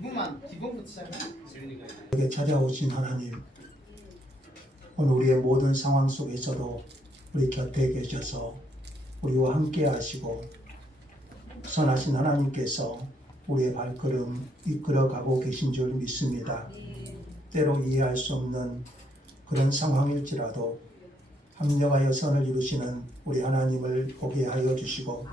기본부터 시작해. 우리에게 찾아오신 하나님, 오늘 우리의 모든 상황 속에서도 우리 곁에 계셔서 우리와 함께 하시고 선하신 하나님께서 우리의 발걸음 이끌어가고 계신 줄 믿습니다. 때로 이해할 수 없는 그런 상황일지라도 합력하여 선을 이루시는 우리 하나님을 보게 하여 주시고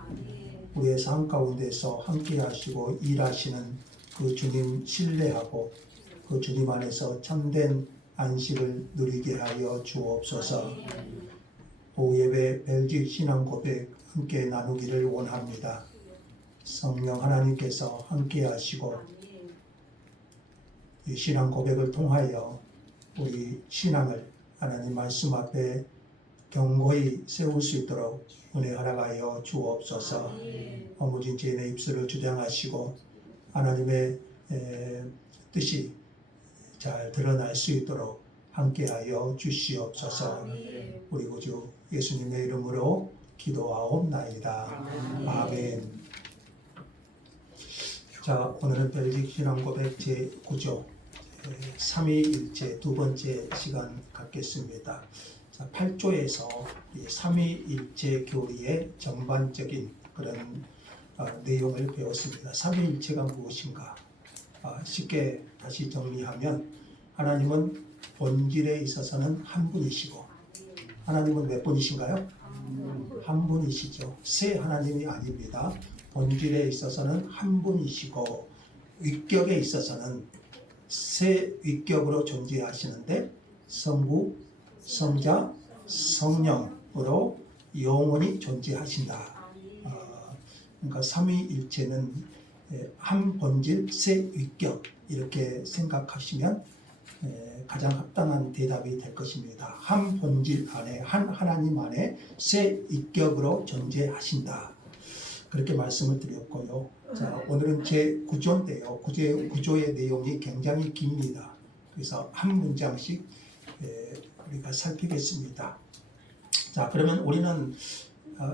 우리의 삶 가운데서 함께 하시고 일하시는 그 주님 신뢰하고 그 주님 안에서 참된 안식을 누리게 하여 주옵소서. 오후 예배 벨직 신앙 고백 함께 나누기를 원합니다. 성령 하나님께서 함께 하시고 이 신앙 고백을 통하여 우리 신앙을 하나님 말씀 앞에 견고히 세울 수 있도록 은혜 허락하여 주옵소서. 허무진 죄인의 입술을 주장하시고 하나님의 뜻이 잘 드러날 수 있도록 함께하여 주시옵소서. 우리 구주 예수님의 이름으로 기도하옵나이다. 아멘. 자, 오늘은 벨직 신앙 고백 제9조 삼위일체 두 번째 시간 갖겠습니다. 자, 8조에서 삼위일체 교리의 전반적인 그런 내용을 배웠습니다. 삼위일체가 무엇인가? 쉽게 다시 정리하면 하나님은 본질에 있어서는 한 분이시고 하나님은 몇 분이신가요? 한 분이시죠. 세 하나님이 아닙니다. 본질에 있어서는 한 분이시고 위격에 있어서는 세 위격으로 존재하시는데 성부, 성자, 성령으로 영원히 존재하신다. 그러니까 삼위일체는 한 본질, 세 위격 이렇게 생각하시면 가장 합당한 대답이 될 것입니다. 한 본질 안에, 한 하나님 안에 세 위격으로 존재하신다. 그렇게 말씀을 드렸고요. 자, 오늘은 제9조인데요. 구조의 내용이 굉장히 깁니다. 그래서 한 문장씩 우리가 살피겠습니다. 자, 그러면 우리는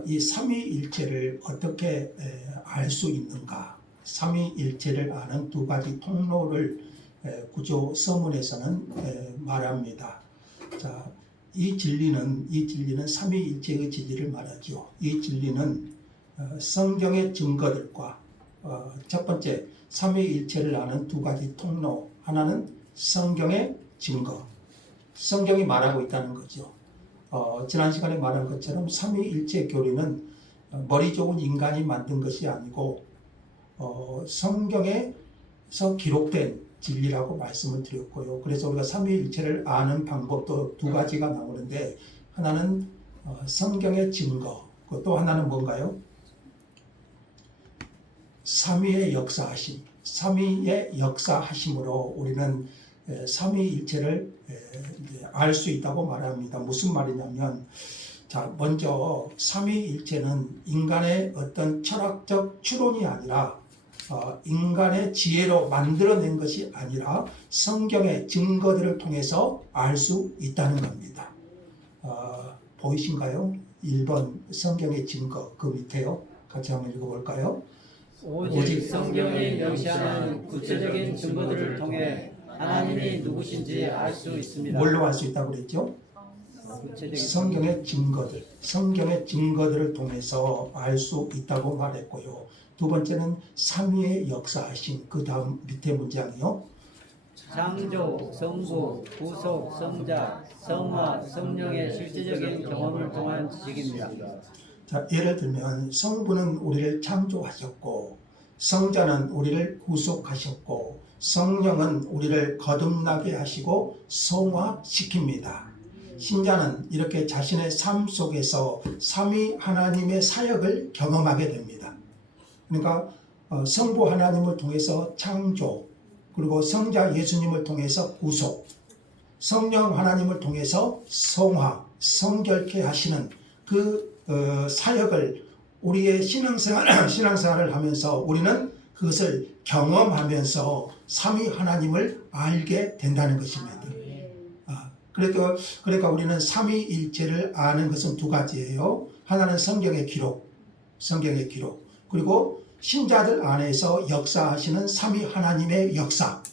이 삼위일체를 어떻게 알 수 있는가? 삼위일체를 아는 두 가지 통로를 구조 서문에서는 말합니다. 자, 이 진리는 삼위일체의 진리를 말하죠. 이 진리는 성경의 증거들과 첫 번째 삼위일체를 아는 두 가지 통로, 하나는 성경의 증거, 성경이 말하고 있다는 거죠. 지난 시간에 말한 것처럼 삼위일체 교리는 머리 좋은 인간이 만든 것이 아니고 성경에서 기록된 진리라고 말씀을 드렸고요. 그래서 우리가 삼위일체를 아는 방법도 두 가지가 나오는데 하나는 성경의 증거, 또 하나는 뭔가요? 삼위의 역사하심, 삼위의 역사하심으로 우리는 삼위일체를 알 수 있다고 말합니다. 무슨 말이냐면, 자, 먼저 삼위일체는 인간의 어떤 철학적 추론이 아니라 인간의 지혜로 만들어낸 것이 아니라 성경의 증거들을 통해서 알 수 있다는 겁니다. 보이신가요? 1번 성경의 증거, 그 밑에요. 같이 한번 읽어볼까요? 오직 성경이 명시하는 구체적인 증거들을 통해 하나님이 누구신지 알 수 있습니다. 뭘로 알 수 있다고 그랬죠? 성경의 증거들, 성경의 증거들을 통해서 알 수 있다고 말했고요. 두 번째는 삼위의 역사하심, 그 다음 밑에 문장이요. 창조, 성부, 구속, 성자, 성화, 성령의 실제적인 경험을 통한 지식입니다. 자, 예를 들면 성부는 우리를 창조하셨고 성자는 우리를 구속하셨고 성령은 우리를 거듭나게 하시고 성화시킵니다. 신자는 이렇게 자신의 삶 속에서 삼위 하나님의 사역을 경험하게 됩니다. 그러니까 성부 하나님을 통해서 창조, 그리고 성자 예수님을 통해서 구속, 성령 하나님을 통해서 성화, 성결케 하시는 그 사역을 우리의 신앙생활을 하면서 우리는 그것을 경험하면서 삼위 하나님을 알게 된다는 것입니다. 그러니까 우리는 삼위일체를 아는 것은 두 가지예요. 하나는 성경의 기록, 그리고 신자들 안에서 역사하시는 삼위 하나님의 역사,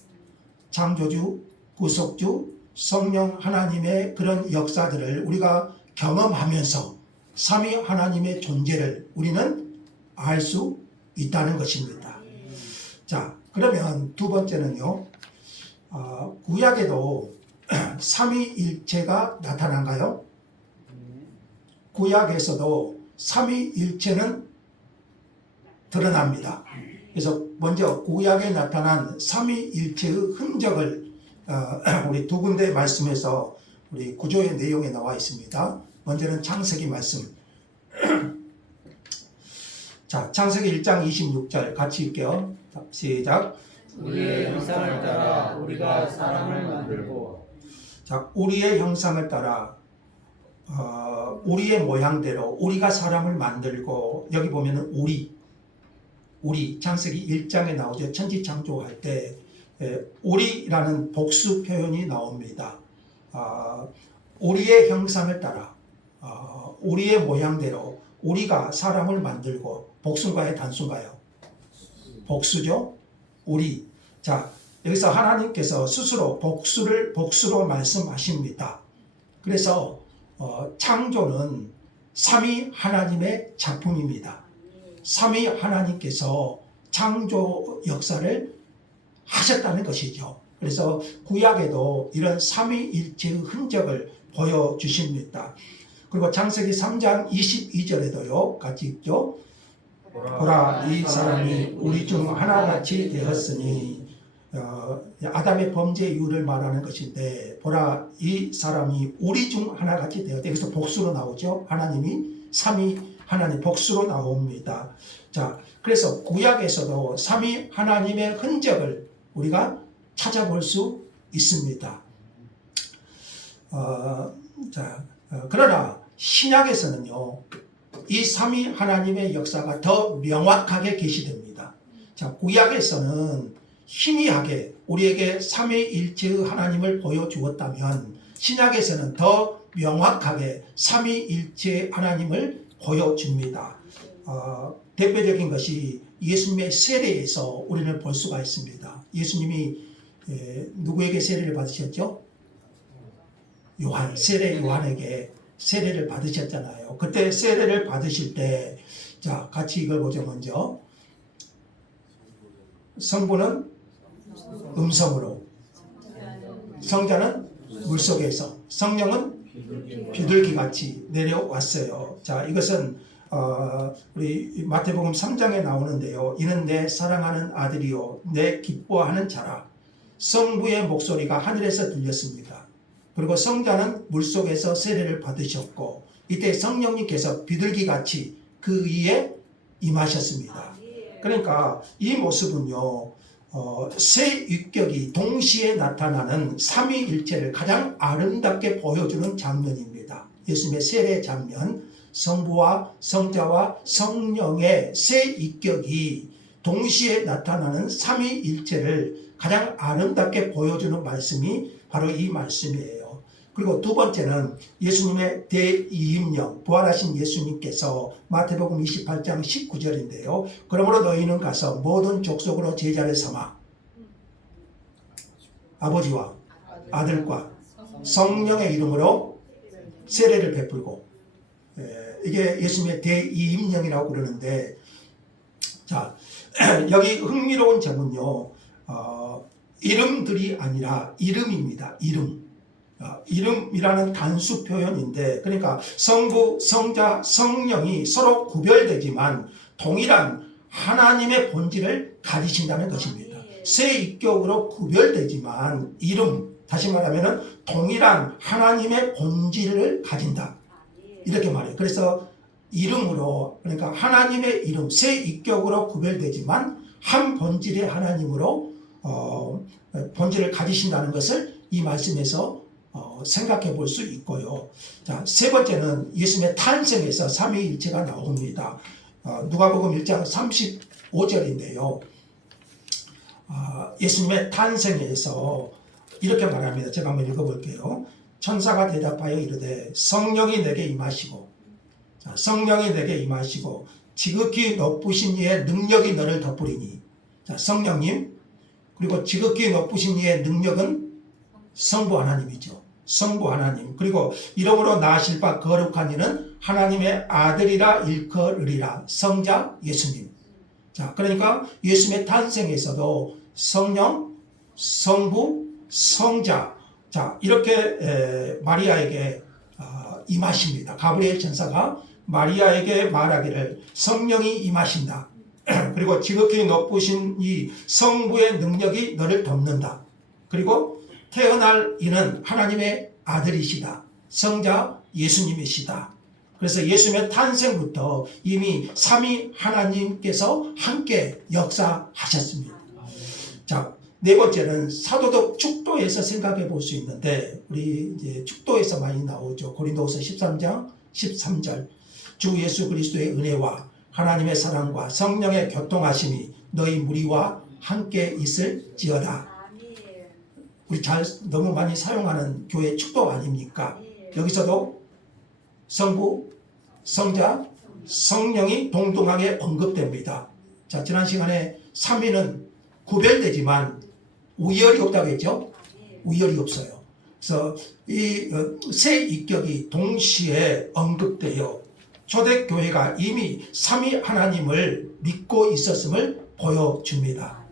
창조주, 구속주, 성령 하나님의 그런 역사들을 우리가 경험하면서 삼위 하나님의 존재를 우리는 알 수 있다는 것입니다. 자, 그러면 두 번째는요, 구약에도 삼위일체가 나타난가요? 구약에서도 삼위일체는 드러납니다. 그래서 먼저 구약에 나타난 삼위일체의 흔적을 우리 두 군데 말씀에서 우리 구조의 내용에 나와 있습니다. 먼저는 창세기 말씀. 자, 창세기 1장 26절 같이 읽게요. 자, 시작. 우리의 형상을 따라 우리가 사람을 만들고. 자, 우리의 형상을 따라 우리의 모양대로 우리가 사람을 만들고, 여기 보면은 우리 창세기 1장에 나오죠. 천지창조할 때 우리라는 복수 표현이 나옵니다. 우리의 형상을 따라 우리의 모양대로 우리가 사람을 만들고, 복수인가요? 단수인가요? 복수죠. 우리. 자, 여기서 하나님께서 스스로 복수로 말씀하십니다. 그래서 창조는 삼위 하나님의 작품입니다. 삼위 하나님께서 창조 역사를 하셨다는 것이죠. 그래서 구약에도 이런 삼위일체의 흔적을 보여주십니다. 그리고 창세기 3장 22절에도요. 같이 읽죠. 보라, 이 사람이 우리 중 하나같이 되었으니, 아담의 범죄 이유를 말하는 것인데, 보라, 이 사람이 우리 중 하나같이 되었다. 여기서 복수로 나오죠. 하나님이 삼위 하나님 복수로 나옵니다. 자, 그래서 구약에서도 삼위 하나님의 흔적을 우리가 찾아볼 수 있습니다. 그러나 신약에서는요, 이 삼위 하나님의 역사가 더 명확하게 계시됩니다. 자, 구약에서는 희미하게 우리에게 삼위일체의 하나님을 보여주었다면, 신약에서는 더 명확하게 삼위일체의 하나님을 보여줍니다. 대표적인 것이 예수님의 세례에서 우리는 볼 수가 있습니다. 예수님이 누구에게 세례를 받으셨죠? 세례 요한에게 세례를 받으셨잖아요. 그때 세례를 받으실 때, 자, 같이 읽어보죠. 먼저 성부는 음성으로, 성자는 물속에서, 성령은 비둘기같이 내려왔어요. 자, 이것은 우리 마태복음 3장에 나오는데요. 이는 내 사랑하는 아들이요 내 기뻐하는 자라. 성부의 목소리가 하늘에서 들렸습니다. 그리고 성자는 물속에서 세례를 받으셨고, 이때 성령님께서 비둘기같이 그 위에 임하셨습니다. 그러니까 이 모습은요, 세 위격이 동시에 나타나는 삼위일체를 가장 아름답게 보여주는 장면입니다. 예수님의 세례 장면, 성부와 성자와 성령의 세 위격이 동시에 나타나는 삼위일체를 가장 아름답게 보여주는 말씀이 바로 이 말씀이에요. 그리고 두 번째는 예수님의 대이임령, 부활하신 예수님께서 마태복음 28장 19절인데요. 그러므로 너희는 가서 모든 족속으로 제자를 삼아 아버지와 아들과 성령의 이름으로 세례를 베풀고, 이게 예수님의 대이임령이라고 그러는데, 자, 여기 흥미로운 점은요, 이름들이 아니라 이름입니다. 이름이라는 단수 표현인데, 그러니까 성부, 성자, 성령이 서로 구별되지만 동일한 하나님의 본질을 가지신다는 것입니다. 세 위격으로 구별되지만 다시 말하면 동일한 하나님의 본질을 가진다, 이렇게 말해요. 그래서 이름으로, 그러니까 하나님의 이름, 세 위격으로 구별되지만 한 본질의 하나님으로 본질을 가지신다는 것을 이 말씀에서 생각해 볼 수 있고요. 자, 세 번째는 예수님의 탄생에서 삼위일체가 나옵니다. 누가복음 1장 35절인데요. 예수님의 탄생에서 이렇게 말합니다. 제가 한번 읽어볼게요. 천사가 대답하여 이르되 성령이 내게 임하시고, 자, 성령이 내게 임하시고 지극히 높으신 이의 능력이 너를 덮으리니. 자, 성령님, 그리고 지극히 높으신 이의 능력은 성부 하나님이죠. 성부 하나님. 그리고 이름으로 나으실 바 거룩한 이는 하나님의 아들이라 일컬으리라. 성자 예수님. 자, 그러니까 예수님의 탄생에서도 성령, 성부, 성자, 자, 이렇게 마리아에게 임하십니다. 가브리엘 천사가 마리아에게 말하기를 성령이 임하신다. 그리고 지극히 높으신 이 성부의 능력이 너를 덮는다. 그리고 태어날 이는 하나님의 아들이시다. 성자 예수님이시다. 그래서 예수님의 탄생부터 이미 삼위 하나님께서 함께 역사하셨습니다. 자, 네 번째는 사도적 축도에서 생각해 볼 수 있는데, 우리 이제 축도에서 많이 나오죠. 고린도후서 13장 13절. 주 예수 그리스도의 은혜와 하나님의 사랑과 성령의 교통하심이 너희 무리와 함께 있을지어다. 우리 너무 많이 사용하는 교회 축도 아닙니까? 여기서도 성부, 성자, 성령이 동등하게 언급됩니다. 자, 지난 시간에 삼위는 구별되지만 우열이 없다고 했죠? 우열이 없어요. 그래서 이 세 인격이 동시에 언급되어 초대교회가 이미 삼위 하나님을 믿고 있었음을 보여줍니다.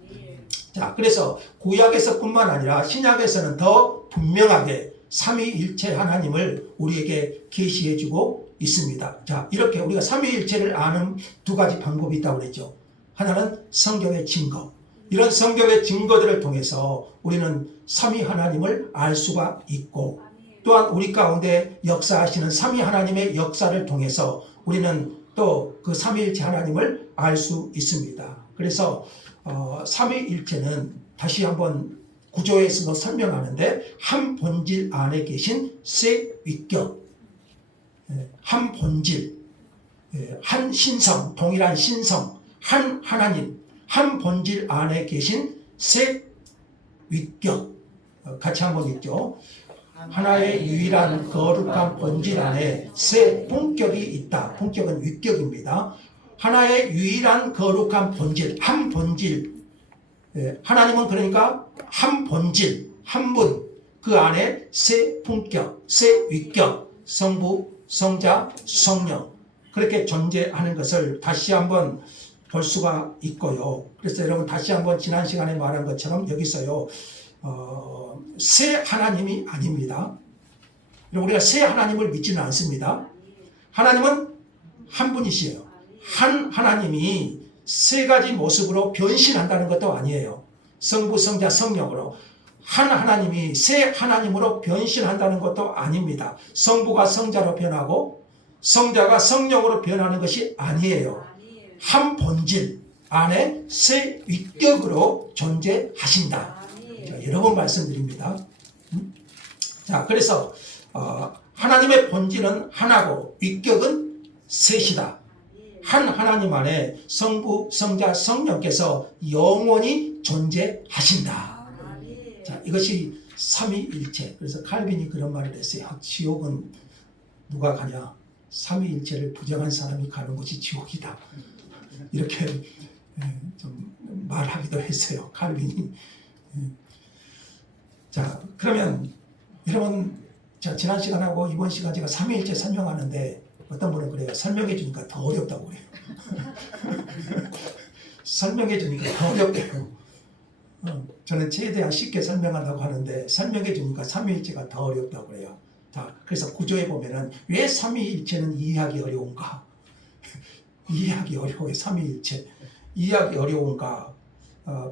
자, 그래서 구약에서뿐만 아니라 신약에서는 더 분명하게 삼위일체 하나님을 우리에게 계시해주고 있습니다. 자, 이렇게 우리가 삼위일체를 아는 두 가지 방법이 있다고 그랬죠. 하나는 성경의 증거. 이런 성경의 증거들을 통해서 우리는 삼위 하나님을 알 수가 있고, 또한 우리 가운데 역사하시는 삼위 하나님의 역사를 통해서 우리는 또 그 삼위일체 하나님을 알 수 있습니다. 그래서 삼위일체는 다시 한번 구조에서도 설명하는데, 한 본질 안에 계신 세 위격, 한 본질, 한 신성, 동일한 신성, 한 하나님, 한 본질 안에 계신 세 위격. 같이 한번 읽죠. 하나의 유일한 거룩한 본질 안에 세 본격이 있다. 본격은 위격입니다. 하나의 유일한 거룩한 본질, 한 본질. 하나님은 그러니까 한 본질, 한 분, 그 안에 세 품격, 세 위격, 성부, 성자, 성령, 그렇게 존재하는 것을 다시 한번 볼 수가 있고요. 그래서 여러분 다시 한번 지난 시간에 말한 것처럼 여기서요, 세 하나님이 아닙니다. 우리가 세 하나님을 믿지는 않습니다. 하나님은 한 분이시에요. 한 하나님이 세 가지 모습으로 변신한다는 것도 아니에요. 성부, 성자, 성령으로. 한 하나님이 세 하나님으로 변신한다는 것도 아닙니다. 성부가 성자로 변하고 성자가 성령으로 변하는 것이 아니에요. 한 본질 안에 세 위격으로 존재하신다. 여러 번 말씀드립니다. 자, 그래서 하나님의 본질은 하나고 위격은 셋이다. 한 하나님 안에 성부, 성자, 성령께서 영원히 존재하신다. 자, 이것이 삼위일체. 그래서 칼빈이 그런 말을 했어요. 지옥은 누가 가냐? 삼위일체를 부정한 사람이 가는 곳이 지옥이다. 이렇게 좀 말하기도 했어요. 칼빈이. 자, 그러면 여러분, 자, 지난 시간하고 이번 시간 제가 삼위일체 설명하는데 어떤 분은 그래요. 설명해 주니까 더 어렵다고 그래요. 설명해 주니까 더 어렵대요. 저는 최대한 쉽게 설명한다고 하는데 설명해 주니까 삼위일체가 더 어렵다고 그래요. 자, 그래서 구조에 보면은 왜 삼위일체는 이해하기 어려운가? 이해하기 어려워요. 삼위일체. 이해하기 어려운가?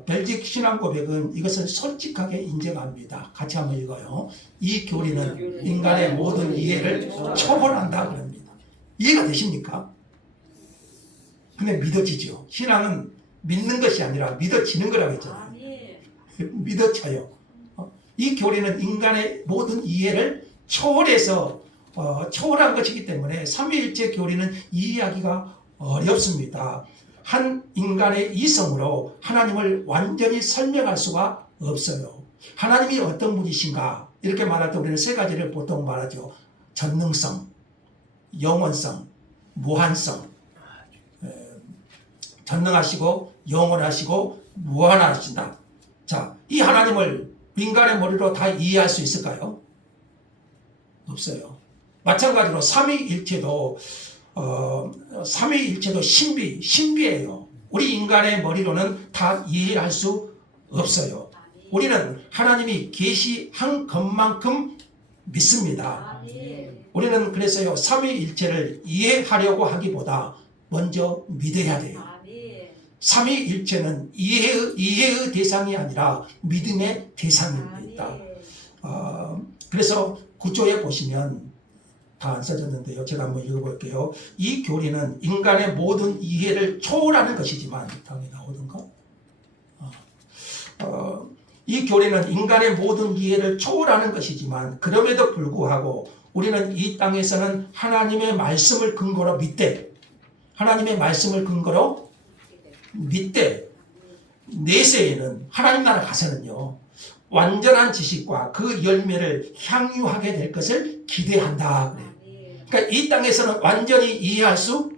벨직 신앙고백은 이것을 솔직하게 인정합니다. 같이 한번 읽어요. 이 교리는 인간의 모든 이해를 초월한다 그럽니다. 이해가 되십니까? 근데 믿어지죠. 신앙은 믿는 것이 아니라 믿어지는 거라고 했잖아요. 믿어져요. 이 교리는 인간의 모든 이해를 초월해서 초월한 것이기 때문에 삼위일체 교리는 이해하기가 어렵습니다. 한 인간의 이성으로 하나님을 완전히 설명할 수가 없어요. 하나님이 어떤 분이신가 이렇게 말할 때 우리는 세 가지를 보통 말하죠. 전능성, 영원성, 무한성. 전능하시고 영원하시고 무한하신다. 자, 이 하나님을 인간의 머리로 다 이해할 수 있을까요? 없어요. 마찬가지로 삼위일체도 신비예요. 우리 인간의 머리로는 다 이해할 수 없어요. 우리는 하나님이 계시한 것만큼 믿습니다. 우리는 그래서요, 삼위일체를 이해하려고 하기보다 먼저 믿어야 돼요. 삼위일체는 이해의 대상이 아니라 믿음의 대상입니다. 그래서 구조에 보시면 다 안 써졌는데요. 제가 한번 읽어볼게요. 이 교리는 인간의 모든 이해를 초월하는 것이지만, 다음에 나오던가? 이 교리는 인간의 모든 이해를 초월하는 것이지만, 그럼에도 불구하고 우리는 이 땅에서는 하나님의 말씀을 근거로 믿되, 하나님의 말씀을 근거로 믿되, 내세에는 하나님 나라 가서는요, 완전한 지식과 그 열매를 향유하게 될 것을 기대한다. 그래요. 그러니까 이 땅에서는 완전히 이해할 수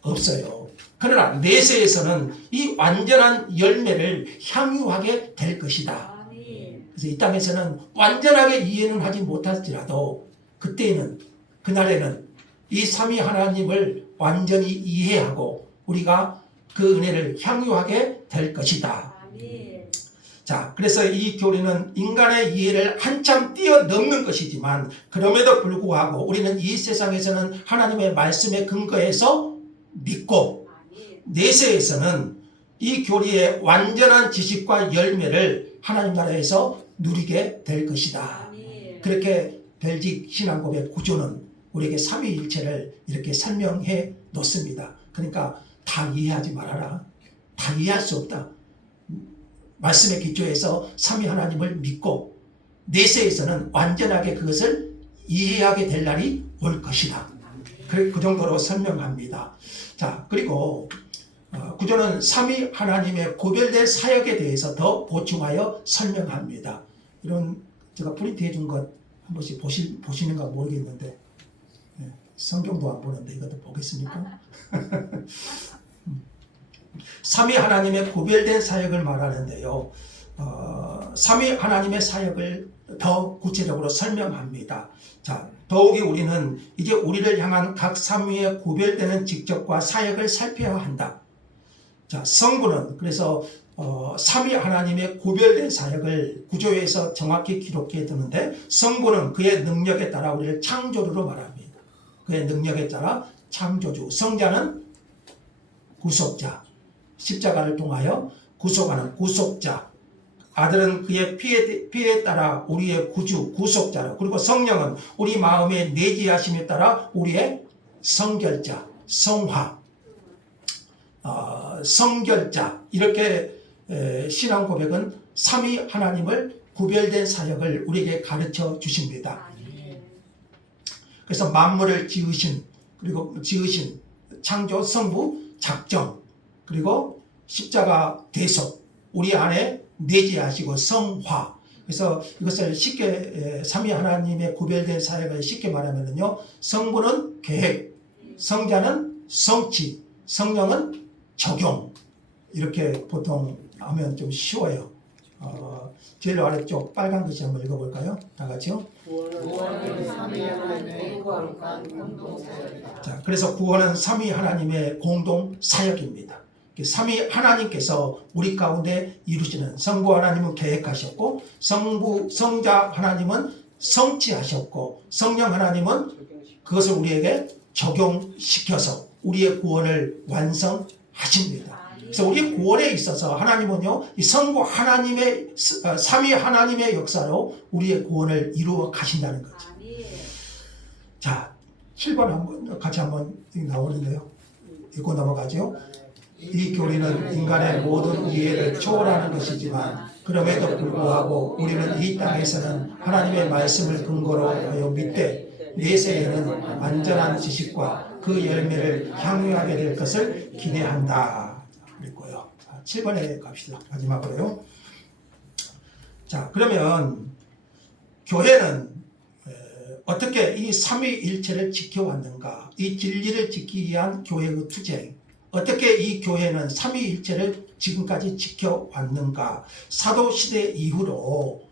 없어요. 그러나 내세에서는 이 완전한 열매를 향유하게 될 것이다. 그래서 이 땅에서는 완전하게 이해는 하지 못할지라도 그때에는, 그날에는 이 삼위 하나님을 완전히 이해하고 우리가 그 은혜를 향유하게 될 것이다. 자, 그래서 이 교리는 인간의 이해를 한참 뛰어넘는 것이지만, 그럼에도 불구하고 우리는 이 세상에서는 하나님의 말씀에 근거해서 믿고, 내세에서는 이 교리의 완전한 지식과 열매를 하나님 나라에서 누리게 될 것이다. 그렇게 벨직 신앙고백 구조는 우리에게 삼위일체를 이렇게 설명해 놓습니다. 그러니까 다 이해하지 말아라. 다 이해할 수 없다. 말씀의 기초에서 삼위 하나님을 믿고 내세에서는 완전하게 그것을 이해하게 될 날이 올 것이다. 그 정도로 설명합니다. 자, 그리고 구조는 삼위 하나님의 구별된 사역에 대해서 더 보충하여 설명합니다. 이런 제가 프린트해 준 것 한 번씩 보시는가 모르겠는데, 성경도 안 보는데 이것도 보겠습니까? 삼위 하나님의 구별된 사역을 말하는데요. 삼위 하나님의 사역을 더 구체적으로 설명합니다. 자, 더욱이 우리는 이제 우리를 향한 각 삼위의 구별되는 직접과 사역을 살펴야 한다. 자, 성부는 그래서 삼위 하나님의 구별된 사역을 구조에서 정확히 기록해 두는데, 성부는 그의 능력에 따라 우리를 창조주로 말합니다. 그의 능력에 따라 창조주, 성자는 구속자, 십자가를 통하여 구속하는 구속자, 아들은 그의 피에 따라 우리의 구주, 구속자로, 그리고 성령은 우리 마음에 내재하심에 따라 우리의 성결자, 성화, 성결자, 이렇게 신앙 고백은 삼위 하나님을 구별된 사역을 우리에게 가르쳐 주십니다. 그래서 만물을 지으신, 그리고 지으신 창조, 성부, 작정, 그리고 십자가 대속, 우리 안에 내재하시고 성화. 그래서 이것을 쉽게 삼위 하나님의 구별된 사역을 쉽게 말하면요, 성부는 계획, 성자는 성취, 성령은 적용. 이렇게 보통 하면 좀 쉬워요. 제일 아래쪽 빨간 글씨 한번 읽어볼까요? 다 같이요. 구원은 삼위 하나님의 거룩한 공동 사역이다. 자, 그래서 구원은 삼위 하나님의 공동 사역입니다. 삼위 하나님께서 우리 가운데 이루시는, 성부 하나님은 계획하셨고, 성자 하나님은 성취하셨고, 성령 하나님은 그것을 우리에게 적용시켜서 우리의 구원을 완성하십니다. 그래서 우리 구원에 있어서 하나님은요, 이 성부 하나님의, 삼위 하나님의 역사로 우리의 구원을 이루어 가신다는 거죠. 자, 7번 한번 같이 한번 나오는데요. 읽고 넘어가죠. 이 교리는 인간의 모든 이해를 초월하는 것이지만, 그럼에도 불구하고 우리는 이 땅에서는 하나님의 말씀을 근거로 하여 믿되 내세에는 완전한 지식과 그 열매를 향유하게 될 것을 기대한다. 그랬고요. 7번에 갑시다. 마지막으로요. 자, 그러면 교회는 어떻게 이 삼위일체를 지켜왔는가? 이 진리를 지키기 위한 교회의 투쟁, 어떻게 이 교회는 삼위일체를 지금까지 지켜왔는가? 사도시대 이후로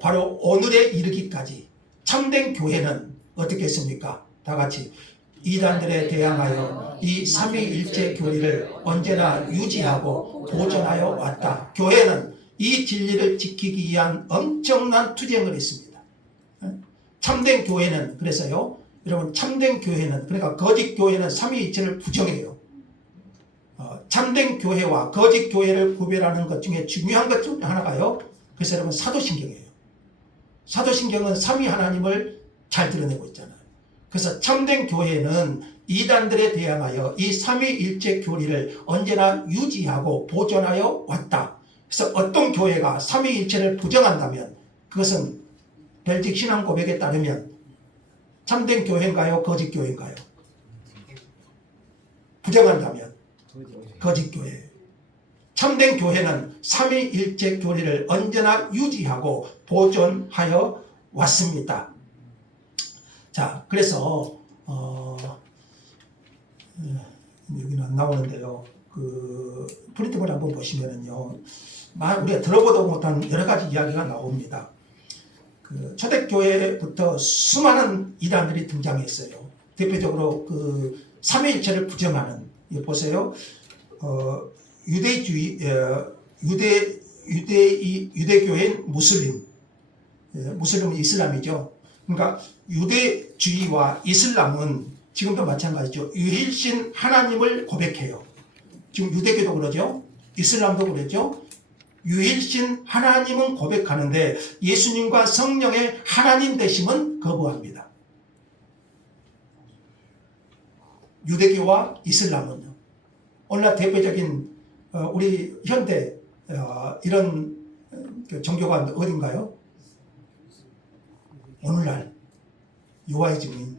바로 오늘에 이르기까지 참된 교회는 어떻게 했습니까? 다 같이 이단들에 대항하여 이 삼위일체 교리를 언제나 유지하고 보존하여 왔다. 교회는 이 진리를 지키기 위한 엄청난 투쟁을 했습니다. 참된 교회는 그래서요, 여러분 참된 교회는 그러니까 거짓 교회는 삼위일체를 부정해요. 참된 교회와 거짓 교회를 구별하는 것 중에 중요한 것 중 하나가요. 그래서 여러분 사도신경이에요. 사도신경은 삼위 하나님을 잘 드러내고 있잖아요. 그래서 참된 교회는 이단들에 대항하여 이 삼위일체 교리를 언제나 유지하고 보존하여 왔다. 그래서 어떤 교회가 삼위일체를 부정한다면 그것은 벨직 신앙 고백에 따르면 참된 교회인가요? 거짓 교회인가요? 부정한다면 거짓 교회. 참된 교회는 삼위일체 교리를 언제나 유지하고 보존하여 왔습니다. 자, 그래서 여기는 안 나오는데요. 그 프린트볼 한번 보시면은요, 우리가 들어보도 못한 여러 가지 이야기가 나옵니다. 그 초대교회부터 수많은 이단들이 등장했어요. 대표적으로 그 삼위일체를 부정하는, 보세요. 유대교회인 무슬림, 무슬림은 이슬람이죠. 그러니까 유대주의와 이슬람은 지금도 마찬가지죠. 유일신 하나님을 고백해요. 지금 유대교도 그러죠. 이슬람도 그러죠. 유일신 하나님은 고백하는데 예수님과 성령의 하나님 되심은 거부합니다. 유대교와 이슬람은요. 오늘날 대표적인 우리 현대 이런 종교가 어딘가요? 오늘날 여호와의 증인.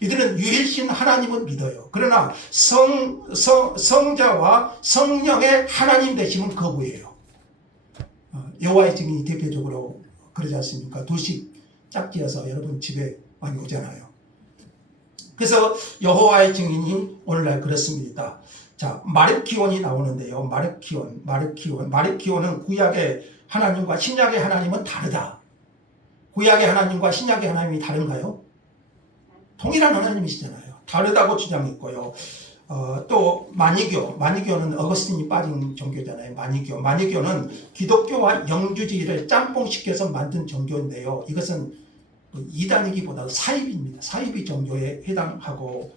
이들은 유일신 하나님은 믿어요. 그러나 성자와 성령의 하나님 되심은 거부해요. 여호와의 증인이 대표적으로 그러지 않습니까? 둘씩 짝지어서 여러분 집에 많이 오잖아요. 그래서 여호와의 증인이 오늘날 그렇습니다. 자, 마르키온이 나오는데요. 마르키온은 구약의 하나님과 신약의 하나님은 다르다. 구약의 하나님과 신약의 하나님이 다른가요? 동일한 하나님이시잖아요. 다르다고 주장했고요. 또 마니교는 어거스틴이 빠진 종교잖아요. 마니교는 기독교와 영주주의를 짬뽕시켜서 만든 종교인데요. 이것은 이단이기보다 사이비입니다. 사이비 종교에 해당하고,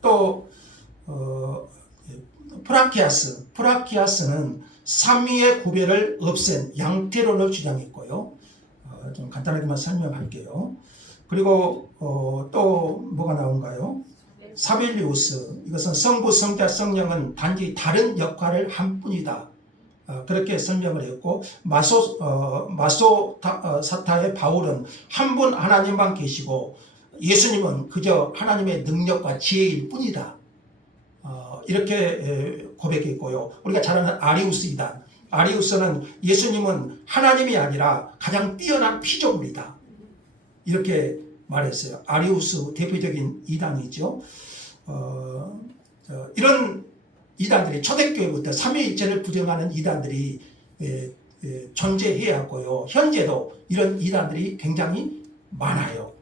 또 프라키아스는 삼위의 구별을 없앤 양태론을 주장했고요. 좀 간단하게만 설명할게요. 그리고 또 뭐가 나온가요? 사벨리우스, 이것은 성부, 성자, 성령은 단지 다른 역할을 한 뿐이다. 그렇게 설명을 했고, 마소사타의 바울은 한 분 하나님만 계시고 예수님은 그저 하나님의 능력과 지혜일 뿐이다. 이렇게 고백했고요. 우리가 잘 아는 아리우스 이단. 아리우스는 예수님은 하나님이 아니라 가장 뛰어난 피조물이다. 이렇게 말했어요. 아리우스 대표적인 이단이죠. 이런 이단들이 초대교회부터 삼위일체를 부정하는 이단들이 존재해왔고요. 현재도 이런 이단들이 굉장히 많아요.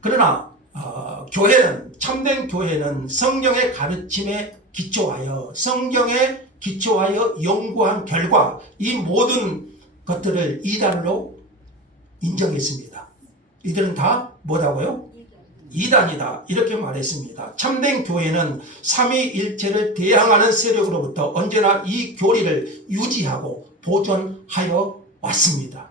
그러나 참된 교회는 성령의 가르침에 기초하여 연구한 결과 이 모든 것들을 이단으로 인정했습니다. 이들은 다 뭐라고요? 이단이다. 이렇게 말했습니다. 참된 교회는 삼위일체를 대항하는 세력으로부터 언제나 이 교리를 유지하고 보존하여 왔습니다.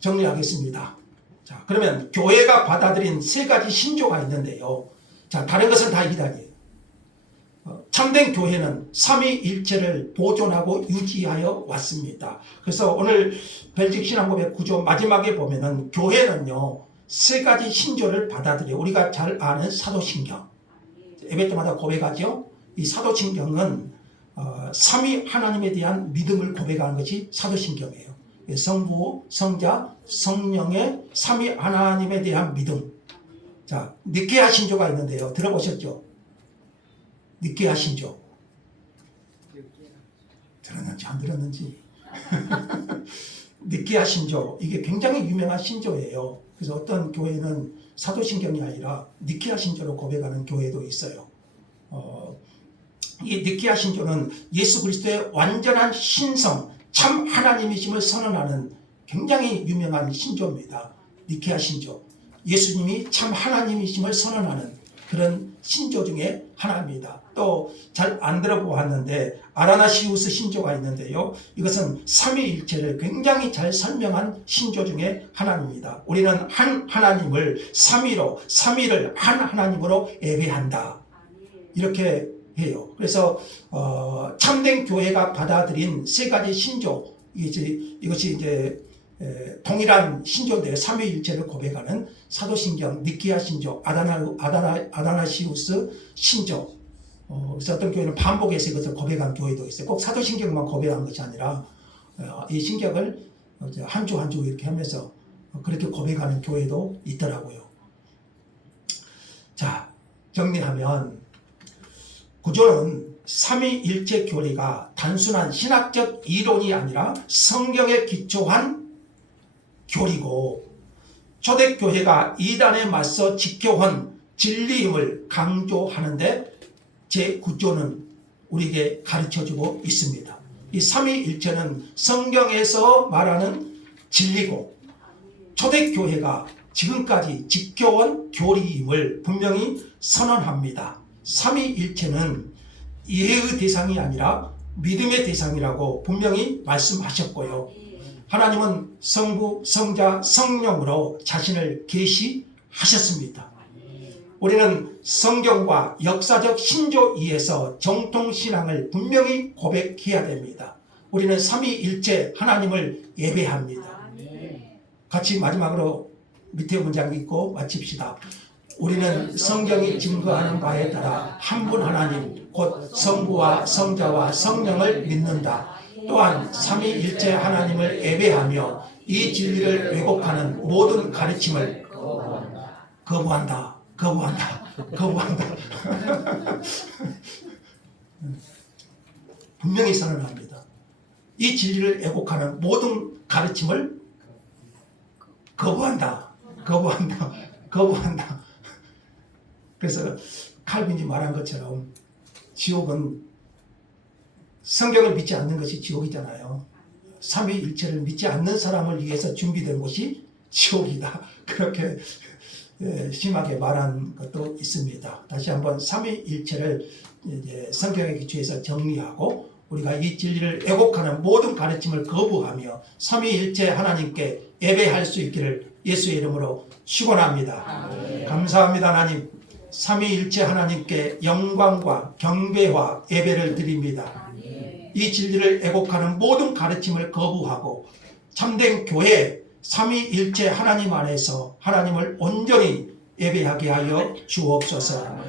정리하겠습니다. 자, 그러면 교회가 받아들인 세 가지 신조가 있는데요. 자, 다른 것은 다 이단이에요. 참된 교회는 삼위일체를 보존하고 유지하여 왔습니다. 그래서 오늘 벨직 신앙고백 구조 마지막에 보면은 교회는요, 세 가지 신조를 받아들여요. 우리가 잘 아는 사도신경. 예배 때마다 고백하죠. 이 사도신경은 삼위 하나님에 대한 믿음을 고백하는 것이 사도신경이에요. 성부, 성자, 성령의 삼위 하나님에 대한 믿음. 자, 니케아 신조가 있는데요. 들어보셨죠? 니케아 신조. 들었는지 안 들었는지. 니케아 신조. 이게 굉장히 유명한 신조예요. 그래서 어떤 교회는 사도신경이 아니라 니케아 신조로 고백하는 교회도 있어요. 이 니케아 신조는 예수 그리스도의 완전한 신성, 참 하나님이심을 선언하는 굉장히 유명한 신조입니다. 니케아 신조. 예수님이 참 하나님이심을 선언하는 그런 신조 중에 하나입니다. 또 잘 안 들어보았는데 아라나시우스 신조가 있는데요. 이것은 삼위일체를 굉장히 잘 설명한 신조 중에 하나입니다. 우리는 한 하나님을 삼위를 한 하나님으로 예배한다. 이렇게 해요. 그래서 참된 교회가 받아들인 세 가지 신조, 이것이 이제 동일한 신조인데요. 삼위일체를 고백하는 사도신경, 니케아 신조, 아다나시우스 신조. 그래서 어떤 교회는 반복해서 이것을 고백한 교회도 있어요. 꼭 사도신경만 고백한 것이 아니라 이 신경을 한 주 한 주 이렇게 하면서 그렇게 고백하는 교회도 있더라고요. 자, 정리하면 구조는 삼위일체 교리가 단순한 신학적 이론이 아니라 성경에 기초한 교리고, 초대교회가 이단에 맞서 지켜온 진리임을 강조하는데 제 구조는 우리에게 가르쳐주고 있습니다. 이 삼위일체는 성경에서 말하는 진리고, 초대교회가 지금까지 지켜온 교리임을 분명히 선언합니다. 삼위일체는 이해의 대상이 아니라 믿음의 대상이라고 분명히 말씀하셨고요. 하나님은 성부, 성자, 성령으로 자신을 계시하셨습니다. 우리는 성경과 역사적 신조이에서 정통신앙을 분명히 고백해야 됩니다. 우리는 삼위일체 하나님을 예배합니다. 같이 마지막으로 밑에 문장 읽고 마칩시다. 우리는 성경이 증거하는 바에 따라 한 분 하나님 곧 성부와 성자와 성령을 믿는다. 또한 삼위일체 하나님을 예배하며 이 진리를 왜곡하는 모든 가르침을 거부한다. 분명히 선언합니다. 이 진리를 왜곡하는 모든 가르침을 거부한다. 그래서 칼빈이 말한 것처럼 지옥은 성경을 믿지 않는 것이 지옥이잖아요. 삼위일체를 믿지 않는 사람을 위해서 준비된 곳이 지옥이다. 그렇게 심하게 말한 것도 있습니다. 다시 한번 삼위일체를 성경의 기초에서 정리하고 우리가 이 진리를 왜곡하는 모든 가르침을 거부하며 삼위일체 하나님께 예배할 수 있기를 예수의 이름으로 축원합니다. 감사합니다. 하나님, 삼위일체 하나님께 영광과 경배와 예배를 드립니다. 이 진리를 왜곡하는 모든 가르침을 거부하고 참된 교회 삼위일체 하나님 안에서 하나님을 온전히 예배하게 하여 주옵소서.